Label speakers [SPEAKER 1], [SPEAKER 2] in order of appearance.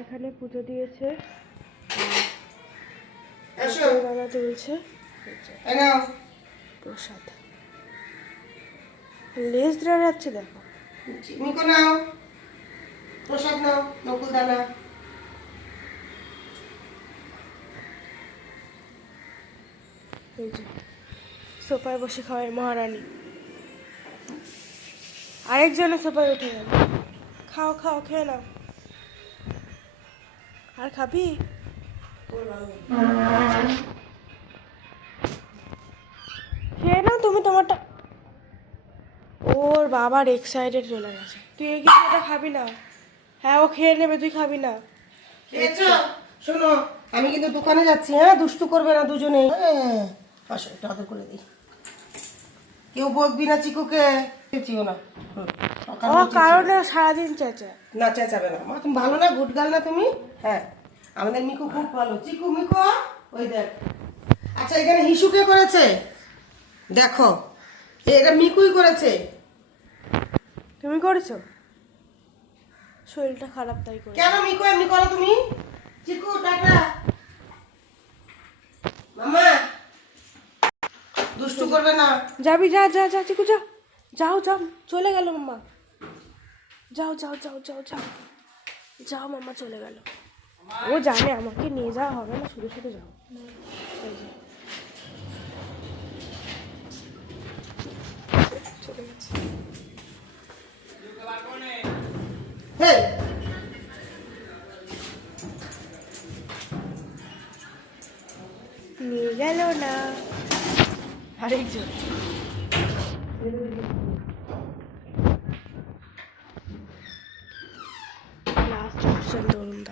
[SPEAKER 1] এখানে পুজো দিয়েছে। তুলছে। প্রসাদ। লেজ দেখো।
[SPEAKER 2] নাও। প্রসাদ নাও নকুল দানা
[SPEAKER 1] এই যে সোফায় বসে খাওয়ায় মহারানী। আরেকজনের সোফায় উঠে গেল। খাও খাও, খেয়ে নাও। আর খাবি? খেয়ে নাও, তুমি তোমারটা ওর বাবার এক্সাইটেড চলে গেছে। তুই এগিয়ে এটা খাবি না। হ্যাঁ ও খেয়ে নেবে, তুই খাবি না।
[SPEAKER 2] খেয়েছো? শোনো, আমি কিন্তু দোকানে যাচ্ছি হ্যাঁ? দুষ্টু করবে না দুজনেই। হ্যাঁ আসো, একটু আদর করে দিই। কেউ বকবি না চিকুকে? চেঁচিও না।
[SPEAKER 1] ও কারণে সারাদিন চেঁচা।
[SPEAKER 2] না চেঁচাবে না। মা তুমি ভালো না? গুড গার্ল না তুমি? হ্যাঁ। আমাদের মিকু খুব ভালো। চিকু মিকু ওই দেখ। আচ্ছা এখানে হিসুকে করেছে? দেখো। এটা মিকুই করেছে।
[SPEAKER 1] তুমি করেছ? শরীরটা খারাপ তাই করে
[SPEAKER 2] কেন মিকু? এমনি করো তুমি। দুষ্টু করবে না।
[SPEAKER 1] যাবি যা যা যা চিকু যা। যাও যাও চলে গেল মাম্মা। যাও যাও যাও যাও যাও। যাও মাম্মা চলে গেল। ও জানে আমাকে নিয়ে যাওয়া হবে না শুধু শুধু যাও। চলে গেছে।
[SPEAKER 2] হে
[SPEAKER 1] নিয়ে গেল Paraya gidiyoruz. Biraz çok güzel durumda.